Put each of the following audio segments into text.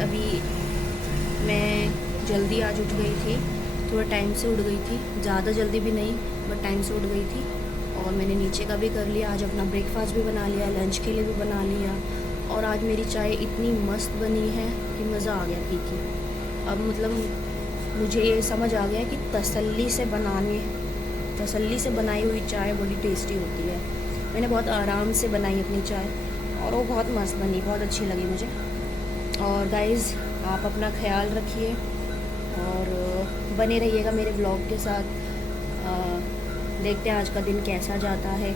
अभी मैं जल्दी आज उठ गई थी, थोड़ा टाइम से उठ गई थी, ज़्यादा जल्दी भी नहीं बट टाइम से उठ गई थी। और मैंने नीचे का भी कर लिया, आज अपना ब्रेकफास्ट भी बना लिया, लंच के लिए भी बना लिया। और आज मेरी चाय इतनी मस्त बनी है कि मज़ा आ गया पी के। अब मतलब मुझे ये समझ आ गया कि तसल्ली से बनाई हुई चाय बड़ी टेस्टी होती है। मैंने बहुत आराम से बनाई अपनी चाय और वो बहुत मस्त बनी, बहुत अच्छी लगी मुझे। और गाइज़, आप अपना ख्याल रखिए और बने रहिएगा मेरे व्लॉग के साथ। देखते हैं आज का दिन कैसा जाता है।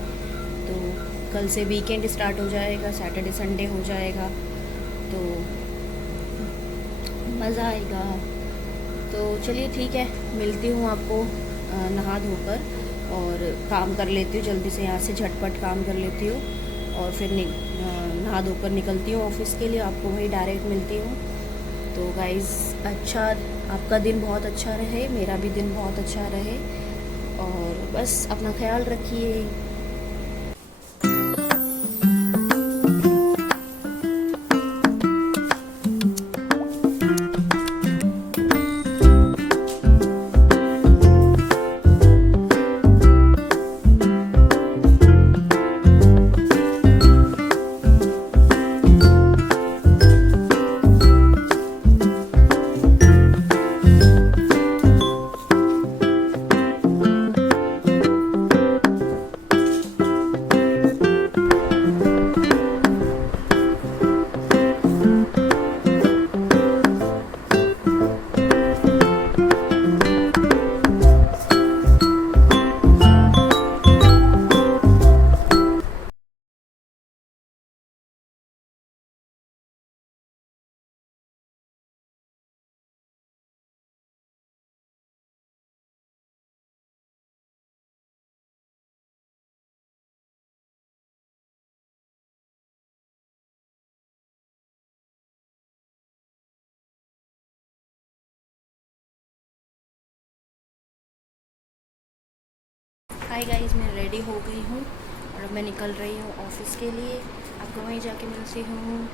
तो कल से वीकेंड स्टार्ट हो जाएगा, सैटरडे संडे हो जाएगा, तो मज़ा आएगा। तो चलिए ठीक है, मिलती हूँ आपको नहा धोकर और काम कर लेती हूँ जल्दी से, यहाँ से झटपट काम कर लेती हूँ और फिर नहा धोकर निकलती हूँ ऑफिस के लिए। आपको वही डायरेक्ट मिलती हूँ। तो गाइज़, अच्छा, आपका दिन बहुत अच्छा रहे, मेरा भी दिन बहुत अच्छा रहे और बस अपना ख्याल रखिए। हाय गाइस, मैं रेडी हो गई हूँ और अब मैं निकल रही हूँ ऑफिस के लिए। आपको वहीं जाके मिलती हूँ।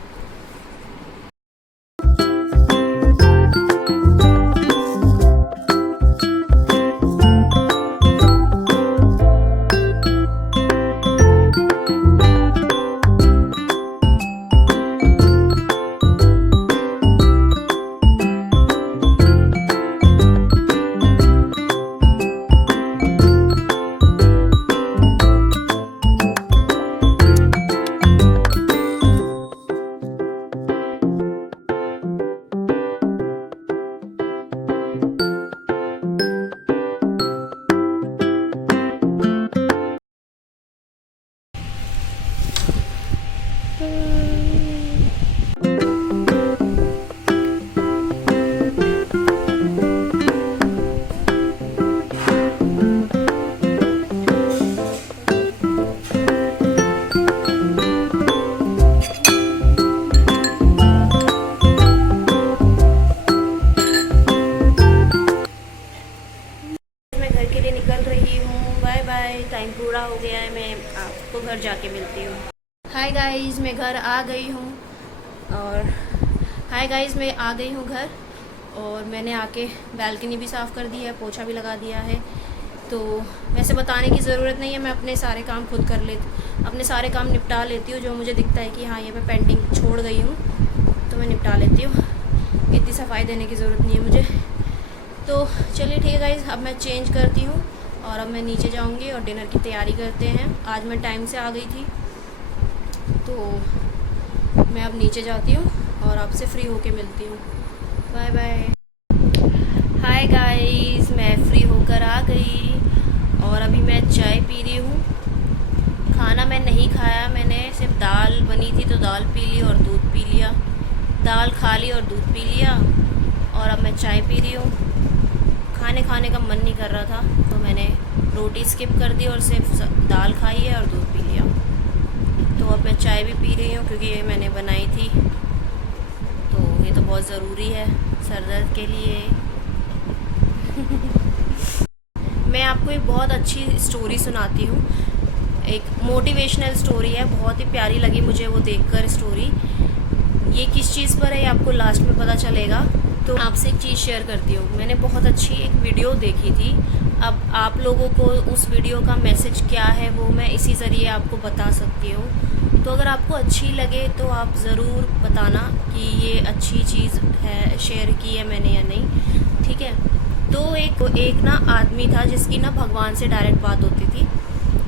टाइम पूरा हो गया है, मैं आपको घर जाके मिलती हूँ। हाय गाइस, मैं घर आ गई हूँ घर और मैंने आके बालकनी भी साफ़ कर दी है, पोछा भी लगा दिया है। तो वैसे बताने की ज़रूरत नहीं है, मैं अपने सारे काम खुद कर लेती, अपने सारे काम निपटा लेती हूँ। जो मुझे दिखता है कि हाँ ये मैं पेंडिंग छोड़ गई हूँ तो मैं निपटा लेती हूँ, इतनी सफाई देने की ज़रूरत नहीं है मुझे। तो चलिए ठीक है गाइस, अब मैं चेंज करती हूँ और अब मैं नीचे जाऊंगी और डिनर की तैयारी करते हैं। आज मैं टाइम से आ गई थी तो मैं अब नीचे जाती हूँ और आपसे फ्री होके मिलती हूँ। Bye bye. हाय गाइस, मैं फ्री होकर आ गई और अभी मैं चाय पी रही हूँ। खाना मैं नहीं खाया, मैंने सिर्फ दाल बनी थी तो दाल पी ली और दूध पी लिया, दाल खा ली और दूध पी लिया। और अब मैं चाय पी रही हूँ। खाने का मन नहीं कर रहा था तो मैंने रोटी स्किप कर दी और सिर्फ दाल खाई है और दूध पी लिया। तो अब मैं चाय भी पी रही हूँ क्योंकि ये मैंने बनाई थी, तो ये तो बहुत ज़रूरी है सर दर्द के लिए। मैं आपको एक बहुत अच्छी स्टोरी सुनाती हूँ, एक मोटिवेशनल स्टोरी है, बहुत ही प्यारी लगी मुझे वो देखकर स्टोरी। ये किस चीज़ पर है ये आपको लास्ट में पता चलेगा। तो आपसे एक चीज़ शेयर करती हूँ, मैंने बहुत अच्छी एक वीडियो देखी थी। अब आप लोगों को उस वीडियो का मैसेज क्या है वो मैं इसी ज़रिए आपको बता सकती हूँ। तो अगर आपको अच्छी लगे तो आप ज़रूर बताना कि ये अच्छी चीज़ है, शेयर की है मैंने या नहीं, ठीक है। तो एक ना आदमी था जिसकी ना भगवान से डायरेक्ट बात होती थी,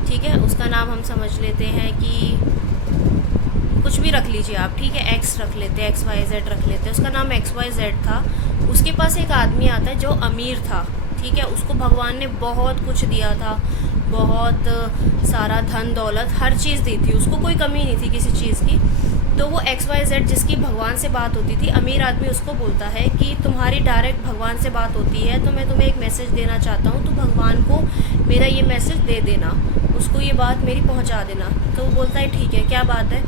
ठीक है। उसका नाम हम समझ लेते हैं कि कुछ भी रख लीजिए आप, ठीक है, एक्स रख लेते हैं, XYZ रख लेते हैं। उसका नाम XYZ था। उसके पास एक आदमी आता है जो अमीर था, ठीक है। उसको भगवान ने बहुत कुछ दिया था, बहुत सारा धन दौलत हर चीज़ दी थी, उसको कोई कमी नहीं थी किसी चीज़ की। तो वो XYZ जिसकी भगवान से बात होती थी, अमीर आदमी उसको बोलता है कि तुम्हारी डायरेक्ट भगवान से बात होती है तो मैं तुम्हें एक मैसेज देना चाहता हूँ, तो भगवान को मेरा ये मैसेज दे देना, उसको ये बात मेरी पहुँचा देना। तो वो बोलता है ठीक है, क्या बात है।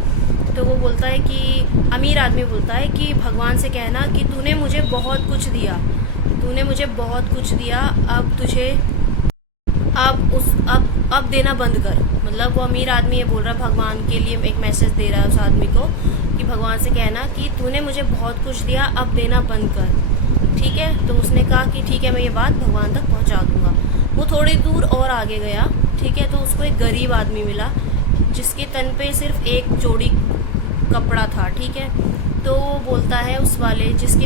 तो वो बोलता है कि अमीर आदमी बोलता है कि भगवान से कहना कि तूने मुझे बहुत कुछ दिया, तूने मुझे बहुत कुछ दिया, अब तुझे अब देना बंद कर। मतलब वो अमीर आदमी ये बोल रहा है, भगवान के लिए एक मैसेज दे रहा है उस आदमी को कि भगवान से कहना कि तूने मुझे बहुत कुछ दिया, अब देना बंद कर, ठीक है। तो उसने कहा कि ठीक है, मैं ये बात भगवान तक पहुंचा दूंगा। वो थोड़ी दूर और आगे गया, ठीक है। तो उसको एक गरीब आदमी मिला जिसके तन पे सिर्फ एक जोड़ी कपड़ा था, ठीक है। तो वो बोलता है उस वाले जिस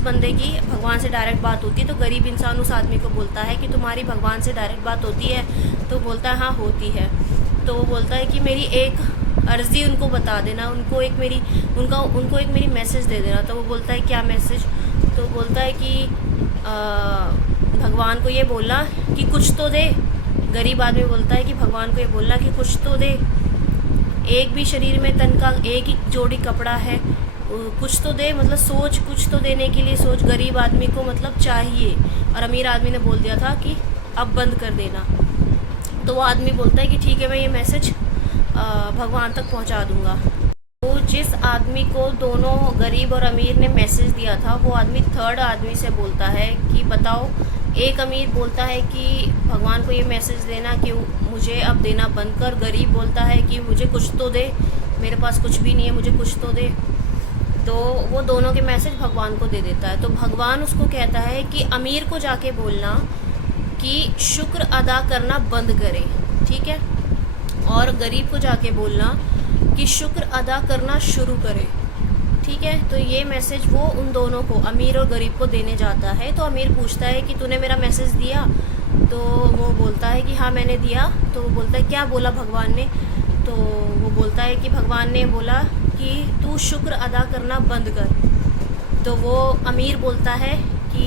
बंदे की भगवान से डायरेक्ट बात होती है, तो गरीब इंसान उस आदमी को बोलता है कि तुम्हारी भगवान से डायरेक्ट बात होती है। तो बोलता है हाँ होती है। तो वो बोलता है कि मेरी एक अर्ज़ी उनको बता देना, उनको एक मेरी मैसेज दे देना। तो वो बोलता है क्या मैसेज। तो बोलता है कि भगवान को ये बोलना कि कुछ तो दे। गरीब आदमी बोलता है कि भगवान को ये बोलना कि कुछ तो दे, एक भी शरीर में तन का एक ही जोड़ी कपड़ा है, कुछ तो दे, मतलब सोच, कुछ तो देने के लिए सोच। गरीब आदमी को मतलब चाहिए, और अमीर आदमी ने बोल दिया था कि अब बंद कर देना। तो वो आदमी बोलता है कि ठीक है, मैं ये मैसेज भगवान तक पहुंचा दूंगा। तो जिस आदमी को दोनों गरीब और अमीर ने मैसेज दिया था, वो आदमी थर्ड आदमी से बोलता है कि बताओ। एक अमीर बोलता है कि भगवान को ये मैसेज देना कि मुझे अब देना बंद कर। गरीब बोलता है कि मुझे कुछ तो दे, मेरे पास कुछ भी नहीं है, मुझे कुछ तो दे। तो वो दोनों के मैसेज भगवान को दे देता है। तो भगवान उसको कहता है कि अमीर को जाके बोलना कि शुक्र अदा करना बंद करे, ठीक है, और गरीब को जाके बोलना कि शुक्र अदा करना शुरू करे, ठीक है। तो ये मैसेज वो उन दोनों को, अमीर और गरीब को, देने जाता है। तो अमीर पूछता है कि तूने मेरा मैसेज दिया। तो वो बोलता है कि हाँ मैंने दिया। तो वो बोलता है क्या बोला भगवान ने। तो वो बोलता है कि भगवान ने बोला कि तू शुक्र अदा करना बंद कर। तो वो अमीर बोलता है कि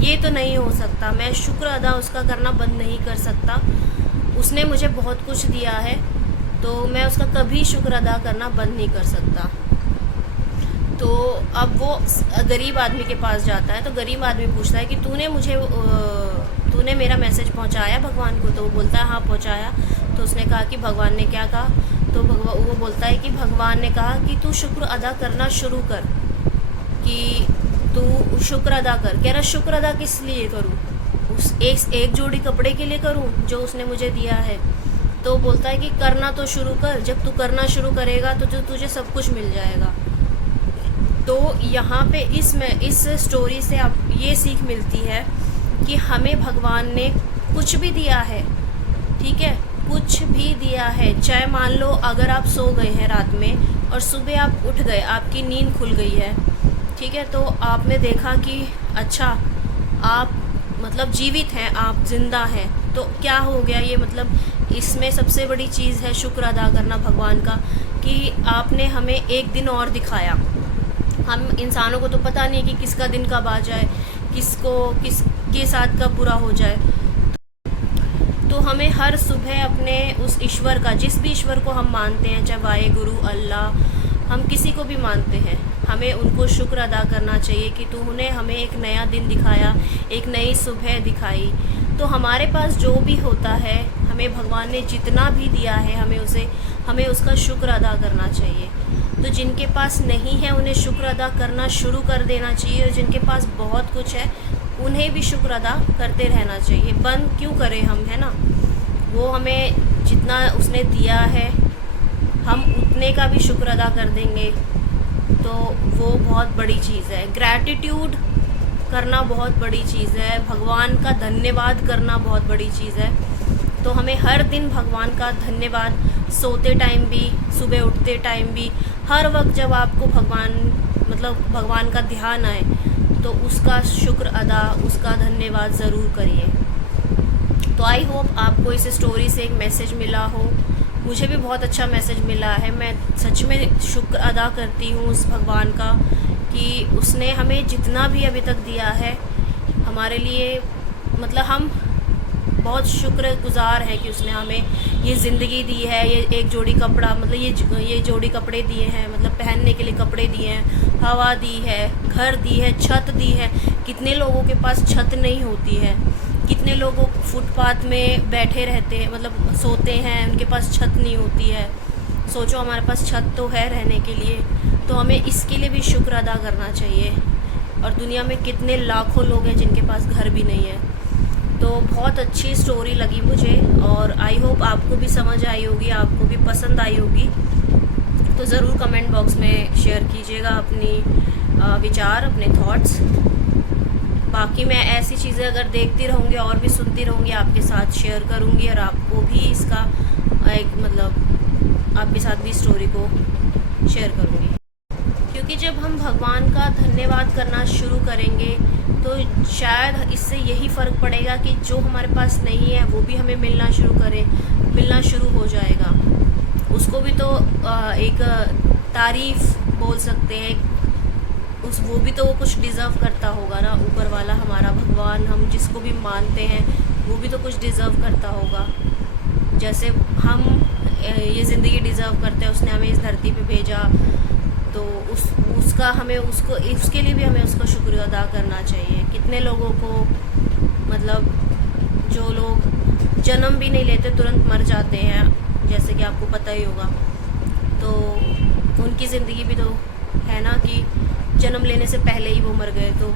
ये तो नहीं हो सकता, मैं शुक्र अदा उसका करना बंद नहीं कर सकता, उसने मुझे बहुत कुछ दिया है, तो मैं उसका कभी शुक्र अदा करना बंद नहीं कर सकता। तो अब वो गरीब आदमी के पास जाता है। तो गरीब आदमी पूछता है कि तूने मेरा मैसेज पहुंचाया भगवान को। तो वो बोलता है हाँ पहुंचाया। तो उसने कहा कि भगवान ने क्या कहा। तो वो बोलता है कि भगवान ने कहा कि तू शुक्र अदा करना शुरू कर, कि तू शुक्र अदा कर। कह रहा शुक्र अदा किस लिए करूँ, उस एक जोड़ी कपड़े के लिए करूँ जो उसने मुझे दिया है। तो बोलता है कि करना तो शुरू कर, जब तू करना शुरू करेगा तो तुझे सब कुछ मिल जाएगा। तो यहाँ पे इस स्टोरी से आप ये सीख मिलती है कि हमें भगवान ने कुछ भी दिया है, ठीक है, कुछ भी दिया है। चाहे मान लो अगर आप सो गए हैं रात में और सुबह आप उठ गए, आपकी नींद खुल गई है, ठीक है, तो आपने देखा कि अच्छा आप मतलब जीवित हैं, आप जिंदा हैं, तो क्या हो गया ये, मतलब इसमें सबसे बड़ी चीज़ है शुक्र अदा करना भगवान का, कि आपने हमें एक दिन और दिखाया। हम इंसानों को तो पता नहीं कि किसका दिन कब आ जाए, किसके साथ कब बुरा हो जाए। तो हमें हर सुबह अपने उस ईश्वर का, जिस भी ईश्वर को हम मानते हैं, चाहे वाहे गुरु अल्लाह, हम किसी को भी मानते हैं, हमें उनको शुक्र अदा करना चाहिए कि तूने हमें एक नया दिन दिखाया, एक नई सुबह दिखाई। तो हमारे पास जो भी होता है, हमें भगवान ने जितना भी दिया है, हमें उसका शुक्र अदा करना चाहिए। तो जिनके पास नहीं है उन्हें शुक्र अदा करना शुरू कर देना चाहिए, और जिनके पास बहुत कुछ है उन्हें भी शुक्र अदा करते रहना चाहिए। बंद क्यों करें हम, है ना। वो हमें जितना उसने दिया है हम उतने का भी शुक्र अदा कर देंगे तो वो बहुत बड़ी चीज़ है। ग्रैटिट्यूड करना बहुत बड़ी चीज़ है, भगवान का धन्यवाद करना बहुत बड़ी चीज़ है। तो हमें हर दिन भगवान का धन्यवाद, सोते टाइम भी, सुबह उठते टाइम भी, हर वक्त जब आपको भगवान का ध्यान आए तो उसका शुक्र अदा, उसका धन्यवाद ज़रूर करिए। तो आई होप आपको इस स्टोरी से एक मैसेज मिला हो। मुझे भी बहुत अच्छा मैसेज मिला है। मैं सच में शुक्र अदा करती हूँ उस भगवान का कि उसने हमें जितना भी अभी तक दिया है हमारे लिए, हम बहुत शुक्रगुजार हैं कि उसने हमें ये ज़िंदगी दी है, ये एक जोड़ी कपड़ा, ये जोड़ी कपड़े दिए हैं, पहनने के लिए कपड़े दिए हैं, हवा दी है, घर दी है, छत दी है। कितने लोगों के पास छत नहीं होती है, कितने लोग फुटपाथ में बैठे रहते हैं, सोते हैं, उनके पास छत नहीं होती है। सोचो हमारे पास छत तो है रहने के लिए, तो हमें इसके लिए भी शुक्र अदा करना चाहिए। और दुनिया में कितने लाखों लोग हैं जिनके पास घर भी नहीं है। तो बहुत अच्छी स्टोरी लगी मुझे और आई होप आपको भी समझ आई होगी, आपको भी पसंद आई होगी। तो ज़रूर कमेंट बॉक्स में शेयर कीजिएगा अपनी विचार, अपने थॉट्स। बाकी मैं ऐसी चीज़ें अगर देखती रहूँगी और भी सुनती रहूँगी, आपके साथ शेयर करूँगी और आपको भी इसका आपके साथ भी स्टोरी को शेयर करूँगी। क्योंकि जब हम भगवान का धन्यवाद करना शुरू करेंगे तो शायद इससे यही फ़र्क पड़ेगा कि जो हमारे पास नहीं है वो भी हमें मिलना शुरू हो जाएगा। उसको भी तो एक तारीफ़ बोल सकते हैं, वो भी तो वो कुछ डिज़र्व करता होगा ना, ऊपर वाला हमारा भगवान, हम जिसको भी मानते हैं वो भी तो कुछ डिज़र्व करता होगा। जैसे हम ये ज़िंदगी डिज़र्व करते हैं, उसने हमें इस धरती पे भेजा, तो उसके लिए भी हमें उसका शुक्रिया अदा करना चाहिए। कितने लोगों को जो लोग जन्म भी नहीं लेते तुरंत मर जाते हैं, जैसे कि आपको पता ही होगा, तो उनकी ज़िंदगी भी तो है ना कि जन्म लेने से पहले ही वो मर गए। तो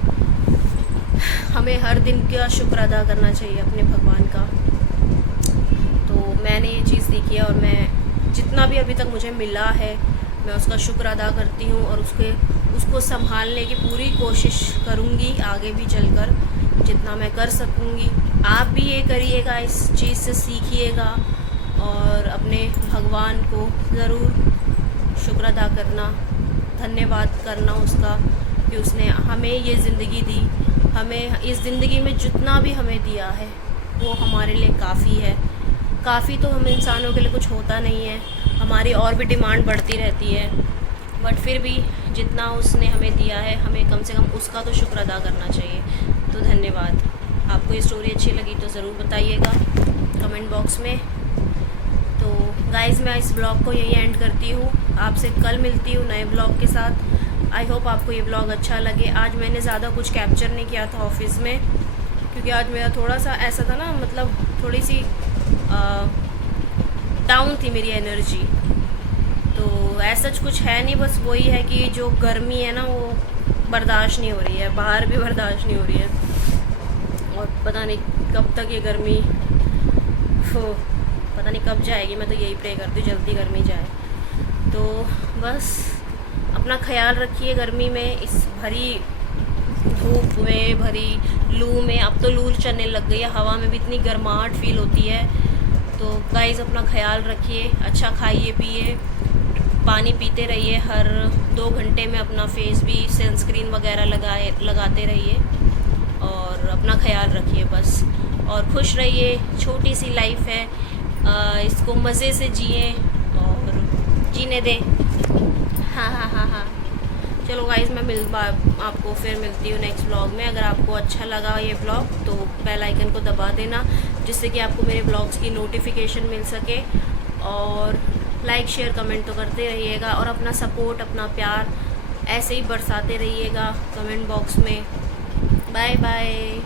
हमें हर दिन का शुक्र अदा करना चाहिए अपने भगवान का। तो मैंने ये चीज़ सीखी है और मैं जितना भी अभी तक मुझे मिला है मैं उसका शुक्र अदा करती हूँ और उसको संभालने की पूरी कोशिश करूँगी आगे भी चलकर, जितना मैं कर सकूँगी। आप भी ये करिएगा, इस चीज़ से सीखिएगा और अपने भगवान को ज़रूर शुक्र अदा करना, धन्यवाद करना उसका कि उसने हमें ये ज़िंदगी दी। हमें इस ज़िंदगी में जितना भी हमें दिया है वो हमारे लिए काफ़ी है। काफ़ी तो हम इंसानों के लिए कुछ होता नहीं है, हमारी और भी डिमांड बढ़ती रहती है, बट फिर भी जितना उसने हमें दिया है हमें कम से कम उसका तो शुक्र अदा करना चाहिए। तो धन्यवाद। आपको ये स्टोरी अच्छी लगी तो ज़रूर बताइएगा कमेंट बॉक्स में। तो गाइज़ मैं इस ब्लॉग को यहीं एंड करती हूँ, आपसे कल मिलती हूँ नए ब्लॉग के साथ। आई होप आपको ये ब्लॉग अच्छा लगे। आज मैंने ज़्यादा कुछ कैप्चर नहीं किया था ऑफिस में, क्योंकि आज मेरा थोड़ा सा ऐसा था ना, थोड़ी सी डाउन थी मेरी एनर्जी। तो ऐसा कुछ है नहीं, बस वही है कि जो गर्मी है ना वो बर्दाश्त नहीं हो रही है, बाहर भी बर्दाश्त नहीं हो रही है, और पता नहीं कब तक ये गर्मी पता नहीं कब जाएगी। मैं तो यही प्रे करती हूँ जल्दी गर्मी जाए। तो बस अपना ख्याल रखिए गर्मी में, इस भरी धूप में, भरी लू में। अब तो लू चलने लग गई है, हवा में भी इतनी गर्माहट फील होती है। तो गाइज़ अपना ख्याल रखिए, अच्छा खाइए पिए, पानी पीते रहिए, हर 2 घंटे में अपना फेस भी सनस्क्रीन वगैरह लगाते रहिए और अपना ख्याल रखिए बस। और खुश रहिए, छोटी सी लाइफ है, इसको मज़े से जिए और जीने दें। हाँ। चलो गाइज़ मैं आपको फिर मिलती हूँ नेक्स्ट ब्लॉग में। अगर आपको अच्छा लगा ये ब्लॉग तो बेल आइकन को दबा देना, जिससे कि आपको मेरे ब्लॉग्स की नोटिफिकेशन मिल सके। और लाइक शेयर कमेंट तो करते रहिएगा और अपना सपोर्ट, अपना प्यार ऐसे ही बरसाते रहिएगा कमेंट बॉक्स में। Bye bye.